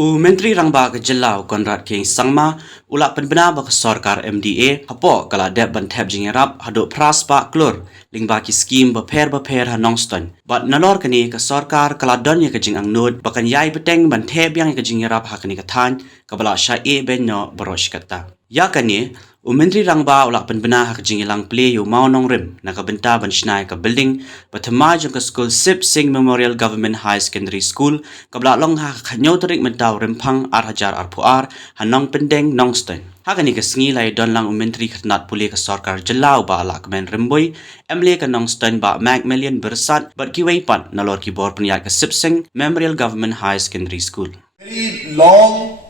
Menteri Rangba ke Jelau Konrad King Sangma ulak penbena bak Sarkar MDA hapo kala dep bantep jingerap haduk pras pak klur lingba ki skim beper hanongston bat nalor kini ke Sarkar kala don ye ke jing angnud bakan yai beteng bantep yang ke jingerap hakani katan kabala syai ben no berosh kata ya kani Menteri Rangba ulak penbena hak jingilang play yu mau nong rim na ka benta ban shnai ka building bathama jong ka school Sip Singh Memorial Government High Secondary School kabla long ha khanyo tarik mentau rimpang hajar arpuar hanong pendeng nongston hakani ka sngi lai don lang Menteri khatnat puli ka sarkar jelau ba ala kemen rimboi emle ka nongston ba Macmillan bersat bat kiwai pat nalor ki bor peniat ka Sip Singh Memorial Government High Secondary School. Very long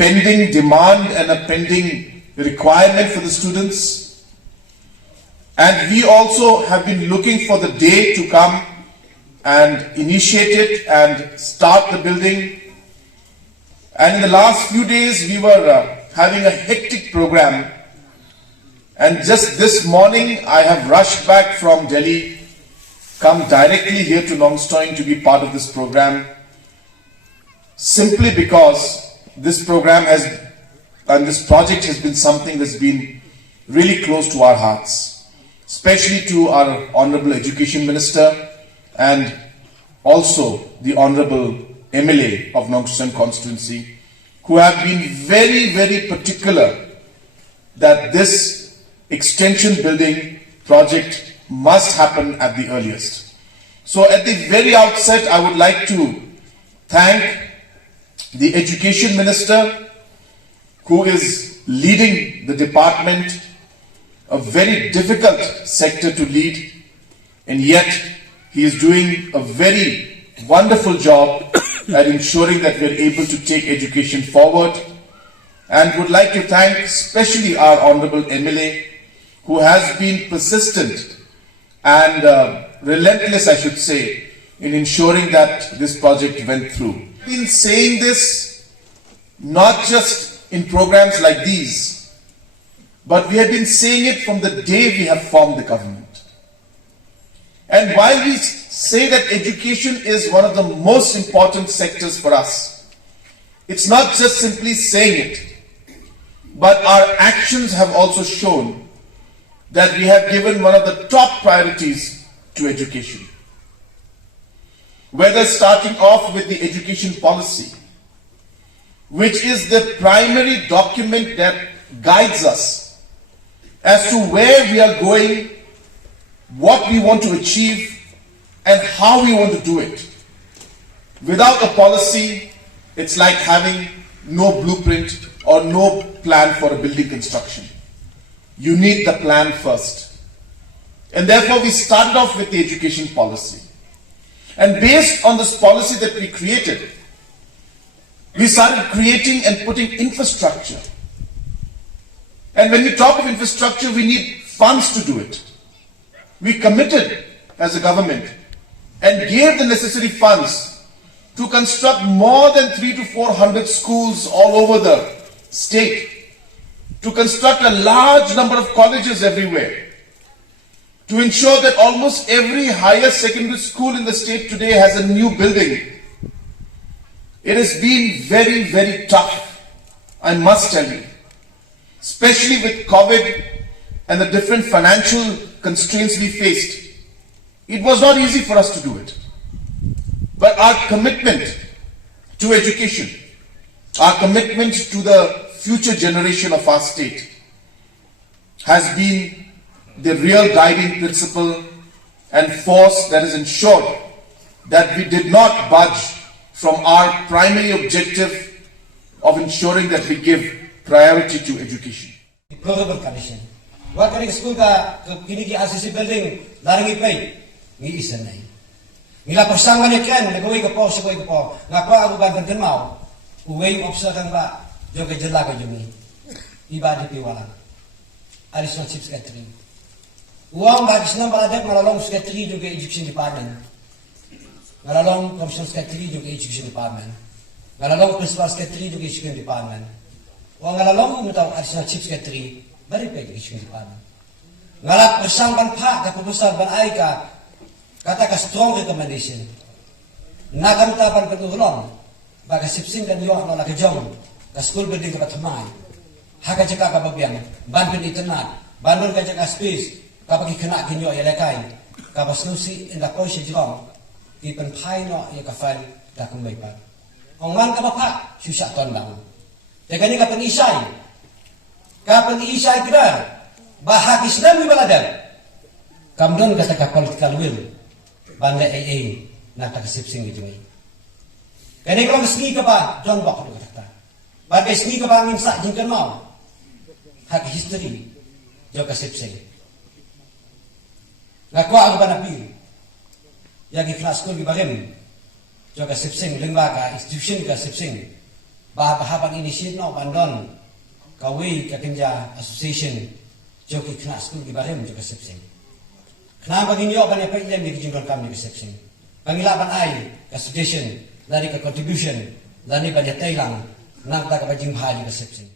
pending demand and a pending requirement for the students, and we also have been looking for the day to come and initiate it and start the building. And in the last few days we were having a hectic program, and just this morning I have rushed back from Delhi, come directly here to Nongstoin to be part of this program, simply because this program and this project has been something that's been really close to our hearts, especially to our Honorable Education Minister and also the Honorable MLA of Nongstoin constituency, who have been very particular that this extension building project must happen at the earliest. So at the very outset, I would like to thank the Education Minister, who is leading the department, a very difficult sector to lead, and yet he is doing a very wonderful job at ensuring that we are able to take education forward. And would like to thank especially our Honorable MLA, who has been persistent and relentless, I should say, in ensuring that this project went through. I've been saying this not just in programs like these, but we have been saying it from the day we have formed the government. And while we say that education is one of the most important sectors for us, it's not just simply saying it, but our actions have also shown that we have given one of the top priorities to education. Whether starting off with the education policy, which is the primary document that guides us as to where we are going, what we want to achieve, and how we want to do it. Without a policy, it's like having no blueprint or no plan for a building construction. You need the plan first. And therefore, we started off with the education policy. And based on this policy that we created, we started creating and putting infrastructure. And when we talk of infrastructure, we need funds to do it. We committed as a government and gave the necessary funds to construct more than 300 to 400 schools all over the state, to construct a large number of colleges everywhere, to ensure that almost every higher secondary school in the state today has a new building. It has been very tough, I must tell you, especially with COVID and the different financial constraints we faced. It was not easy for us to do it. But our commitment to education, our commitment to the future generation of our state has been the real guiding principle and force that has ensured that we did not budge from our primary objective of ensuring that we give priority to education. Deplorable condition. What kind of school ka kini ki RCC building larangi pay ni isa na. Nila pasangan ni kan nagaway ka po sa ko po. Ngapa ako ba gantan mau? Uway officer kan ba jo ka jela ka jumi. Iba di piwala. Additional chief secretary. Uang ba kisna baladak malalong secretary jo ka education department. Ngalalong Commissioner Secretary ng Education Department. Ngalalong Principal Secretary ng Education Department. O ngalalong umutang Additional Chief Secretary, bari pa Education Department. Ngalap persang ban pa, kapupusal ban ay ka, kata ka strong recommendation. Nagamtapan ka tulong, baga sipsing kan yo na la ka jong ka school building ka pathamai haka jaka ka babiang ban pin internet bandon ka jaka space ka bagi kena kinyo ya lekai ka basnusi in la ko shi jong ki pen phai no ya ka fan da ku mai pa ong man ka ba pa susah ton dang te kani ka pengisai kira bahag Islam ni baladan kamdon kata ka political will banda AA na takasipsing ito ngay kani ko ngi ka ba John Bok do kata bagay ngi ka ba ngin sa jingkan mau hak history jo kasipsing ngako ako ba napi yagi kelas school di bagem jo kasipsing lingba ka institution kasipsing bahaban initiate no bandon kawi kakenja association joki kena school di barem jo kasipsing kenapa gini yo banyak pilihan di jingkon kami kasipsing pangilapan ai ka suggestion dari ka contribution dari banyak tailang nang ta ka bajing bahagi kasipsing